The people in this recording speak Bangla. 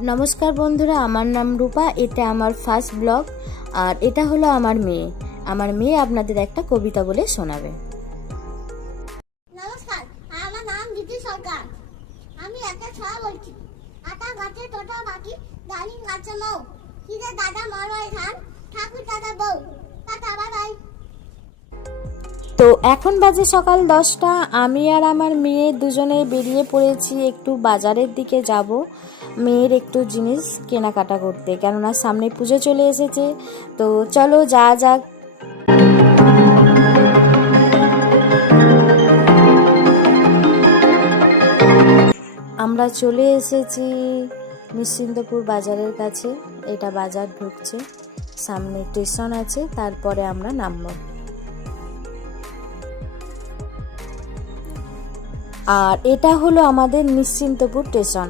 নমস্কার বন্ধুরা, আমার নাম রূপা। এটা আমার ফার্স্ট ব্লগ। আর এটা হলো আমার মেয়ে আপনাদের একটা কবিতা বলে শোনাবে। নমস্কার, আমার নাম দিতি সরকার। আমি একটা ছড়া বলছি। আটা গাছে টোটা বাকি, ডালিম গাছে মৌ, হিরে দাদা মরয় ধান, ঠাকুর দাদা বউ, টাটা বাবাই। তো এখন বাজে সকাল 10টা। আমি আর আমার মেয়ে দুজনে বেরিয়ে পড়েছি একটু বাজারের দিকে যাব, মেয়ের একটু জিনিস কেনাকাটা করতে, কেননা সামনে পুজো চলে এসেছে। তো চলো যাওয়া যাক। আমরা চলে এসেছি নিশ্চিন্তপুর বাজারের কাছে। এটা বাজার ঢুকছে, সামনে স্টেশন আছে, তারপরে আমরা নামব। আর এটা হলো আমাদের নিশ্চিন্তপুর স্টেশন।